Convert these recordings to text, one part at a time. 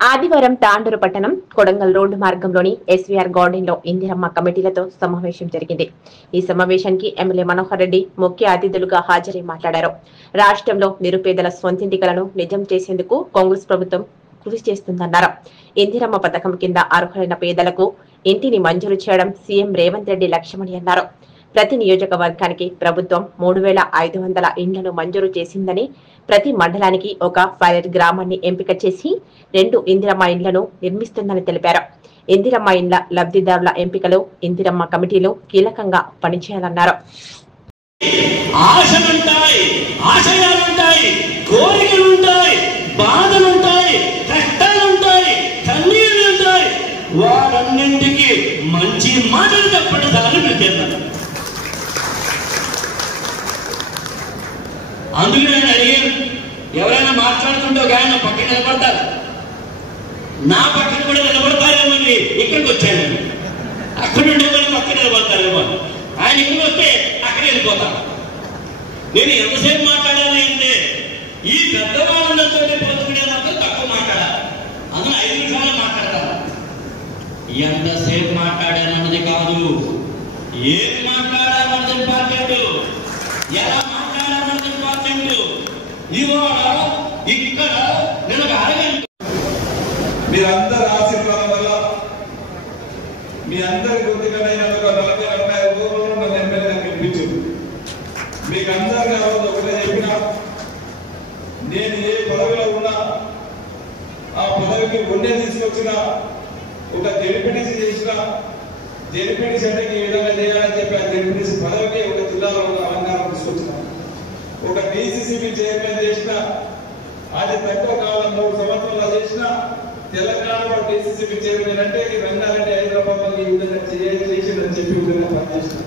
ఆదివారం తాండూరు పట్టణం Kodangal road మార్గంలోని SVR garden లో ఇందిరమ్మ కమిటీలతో సమావేశం జరిగింది. ఈ సమావేశానికి ఎమ్మెల్యే మనోహర్ రెడ్డి ముఖ్య అతిథులుగా హాజరై మాట్లాడారు. రాష్ట్రంలో నిరుపేదల స్వంతింటి కలను నిజం చేసేందుకు కాంగ్రెస్ ప్రభుత్వం కృషి చేస్తుందన్నారు. ఇందిరమ్మ పథకం కింద అర్హులైన పేదలకు ఇంటిని మంజూరు చేయడం సీఎం రేవంత్ రెడ్డి లక్ష్యమని అన్నారు. ప్రతి నియోజకవర్గానికి ప్రభుత్వం 3500 ఇండ్లను మంజూరు చేసిందని, ప్రతి మండలానికి ఒక పైలట్ గ్రామాన్ని ఎంపిక చేసి 2 ఇందిరమ్మ ఇండ్లను నిర్మిస్తుందని తెలిపారు. ఇందిరమ్మ ఇండ్ల లబ్ధిదారుల ఎంపికలో ఇందిరమ్మ కమిటీలు కీలకంగా పనిచేయాలన్నారు. వారన్నింటికి మంచి మాటలు చెప్పండి సార్. అందుకే నేను అడిగాను, ఎవరైనా మాట్లాడుతుంటే ఒక ఆయన పక్కన నిలబడతారు, నా పక్కన కూడా నిలబడతారేమని ఇక్కడికి వచ్చాను. అక్కడ ఉండే వాళ్ళు పక్కన నిలబడతారేమో, ఆయన ఇక్కడికి వస్తే అక్కడ వెళ్ళిపోతారు. నేను ఎంతసేపు మాట్లాడాలి అంటే ఈ పెద్దవాళ్ళతో పొందుకునే మాత్రం తక్కువ మాట్లాడాలి, అందులో 5 నిమిషాలు మాట్లాడతాను. ఎంతసేపు మాట్లాడాలన్నది కాదు, ఏం మాట్లాడాలన్నది ఇంపార్టెంట్, ఎలా మాట్లాడాలన్నది ఇంపార్టెంట్. ఇవాళ ఇక్కడ నేను ఒక అరగంట మీరందరి ఆశీర్వాదం వల్ల మీ అందరి కొద్దిగానైనా ఒక 40-45 రోజుల్లో నన్ను ఎమ్మెల్యేగా గెలిపించింది. మీకు అందరికీ ఆ రోజు ఒకటే చెప్పిన, నేను ఏ పదవిలో ఉన్నా ఆ పదవికి ఒండే తీసుకొచ్చిన, ఒక జెడ్పీటీసీ చేసిన, జెడ్పీటీసీ అంటే ఈ విధంగా చేయాలని చెప్పి ఆ జెడ్పీటీసీ పదవికి ఒక జిల్లాలో ఉన్న అలంకారం తీసుకొచ్చిన, ఒక డీసీసీబీ చైర్మన్ చేసిన, అది తక్కువ కాలం 3 సంవత్సరాలు చేసిన, తెలంగాణలో డీసీసీబీ చైర్మన్ అంటే ఈ రంగారెడ్డి హైదరాబాద్ లో ఈ విధంగా చేసిందని చెప్పి విధంగా పనిచేసిన.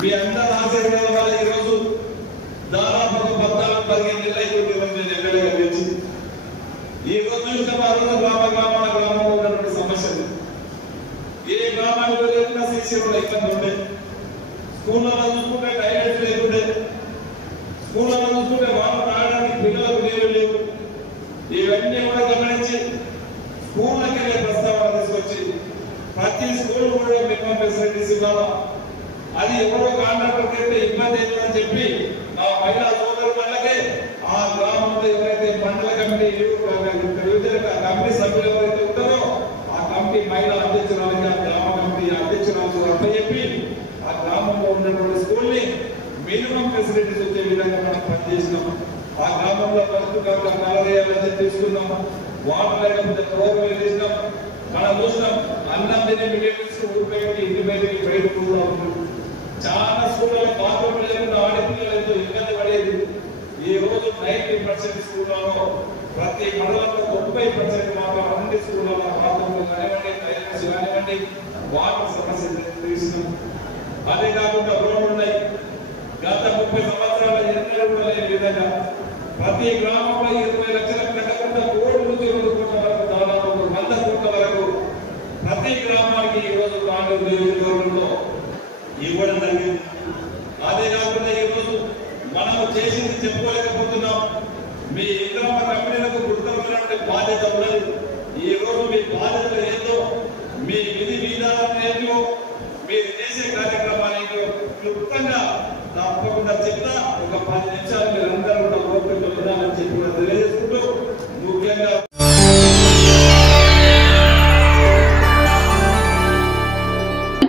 మీ అందరి ఆశీర్వాదం వల్ల ఈరోజు దాదాపు 14-15 నెలలు అయిపోయింది నేను ఎమ్మెల్యేగా గెలిచి. ఈ రోజు చూసిన గ్రామంలో ఉన్నటువంటి సమస్యలు, ఏ గ్రామానికి వెళ్ళినా సీసీ రోడ్లు ఇబ్బంది ఉండే, స్కూళ్ళలో చూసుకుంటే టాయిలెట్స్ లేకుండే, స్కూళ్ళలో చూసుకుంటే వాళ్ళు రావడానికి పిల్లలకు నీళ్ళు లేవు. ఇవన్నీ కూడా గమనించి స్కూళ్ళకి ప్రస్తావన తీసుకొచ్చి ప్రతి స్కూల్ కూడా మినిమం ఫెసిలిటీస్ ఇవ్వాలా, అది ఎవరో కాంట్రాక్టర్ అయితే ఇబ్బంది అవుతుందని చెప్పి ఆ మహిళా సోదరు వాళ్ళకే ఆ గ్రామంలో ఎవరైతే మండల కమిటీ కమిటీ సభ్యులు ఎవరైతే ఉంటారో ఆ కమిటీ మహిళా అధ్యక్షురాలకి, ఆ గ్రామ కమిటీ అధ్యక్షురాలు అప్పచెప్పి ఆ గ్రామంలో ఉన్నటువంటి స్కూల్ ని మినిమం ఫెసిలిటీస్ వచ్చే విధంగా మనం పనిచేసినాం. ఆ గ్రామంలో ప్రస్తుతంగా కలరేయాలని తీసుకున్నాం, వాటర్ లేకపోతే ప్రోగ్రాం చేసినాం. మనం చూసినాం అన్నం తినే మిడిల్స్ ఊరిపోయి ఇంటి బయటికి బయట కూడా ఉంటుంది. చాలా స్కూళ్ళలో బాత్రూమ్ లేకుండా ఆడపిల్లలు ఎంతో ఇబ్బంది పడేది. ఈ రోజు 90% స్కూళ్ళలో, ప్రతి మండలంలో 90% మాత్రం అన్ని స్కూళ్ళలో బాత్రూమ్లు కానివ్వండి, టైలెట్స్ కానివ్వండి, వాటర్ సమస్య తీసినాం. అదే కాకుండా రోడ్లు ఉన్నాయి. గత 30 సంవత్సరాల ఎన్నడూ కూడా లేని విధంగా ప్రతి గ్రామంలో 20 లక్షల కట్టకుండా 1 నుంచి 2 కోట్ల వరకు, దాదాపు 100 కోట్ల వరకు ప్రతి గ్రామానికి ఈ రోజు తాండూరు నియోజకవర్గంలో ఇవ్వడం జరిగింది. అదే కాకుండా ఈ రోజు మనము చేసింది చెప్పుకోలేకపోతున్నాం. మీ ఇంద్రమ్మ కంపెనీలకు గుర్తున్నటువంటి బాధ్యత ఉన్నది. ఈ రోజు మీ బాధ్యత ఏందో, మీ విధి విధానం ఏంటో, మీరు చేసే కార్యక్రమాలు క్లుప్తంగా తప్పకుండా చెప్తా. ఒక 10 నిమిషాలు మీరు అందరూ కూడా ఓపికతో వినాలని చెప్పి తెలియజేసుకుంటూ, ముఖ్యంగా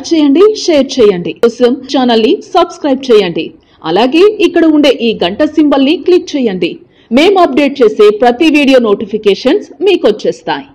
చేయండి, షేర్ చేయండి, కోసం ఛానల్ ని సబ్స్క్రైబ్ చేయండి. అలాగే ఇక్కడ ఉండే ఈ గంట సింబల్ ని క్లిక్ చేయండి. మేము అప్డేట్ చేసే ప్రతి వీడియో నోటిఫికేషన్స్ మీకు వచ్చేస్తాయి.